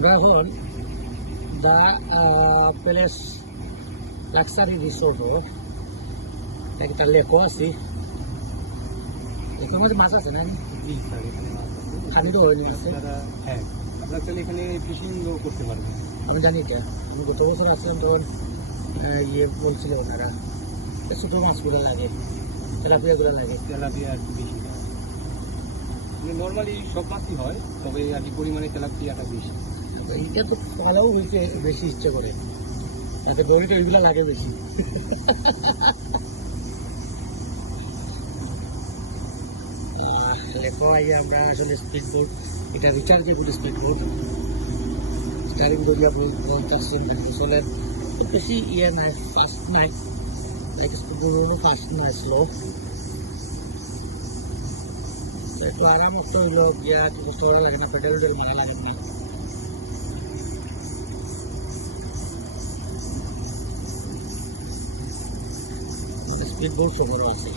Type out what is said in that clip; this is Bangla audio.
আমরা এখন দা প্যালেস লাক্সারি রিসোর্ট একটা লেকও আছে। লেকের মধ্যে মাছ আছে না? জি স্যার, এখানে মাছ আছে। খানিরও হয়নি আছে। আপনারা হ্যাঁ, আপনারা চাইলে এখানে ফিশিংও করতে পারবেন। আমি জানি এটা, আমি গত বছর আসলাম তখন ইয়ে বলছিল ওনারা ছোটো মাছগুলো লাগে, তেলাপিয়াগুলো লাগে। তেলাপিয়া আর কি বেশি হয়, নর্মালি সব মাছই হয়, তবে আর কি পরিমাণে তেলাপিয়াটা বেশি। এটা তো পালাও হয়েছে বেশি ইচ্ছে করে, তাতে দড়িটা ওইগুলো লাগে বেশি। লেখো আইয়া আমরা আসলে স্পিড বোট, এটা রিচার্জেবল স্পিড বোট, স্টারিং দরিয়া বলতেছি আসলে খুব বেশি ইয়ে নাই, ফাস্ট নাই, লাইক স্পিড বোট ফাস্ট নাই, স্লো। একটু আরাম একটা হইলো গিয়া কষ্ট করা লাগে না, পেট্রোল টেল মারা লাগে না। স্পিড বোট সফরও আছে।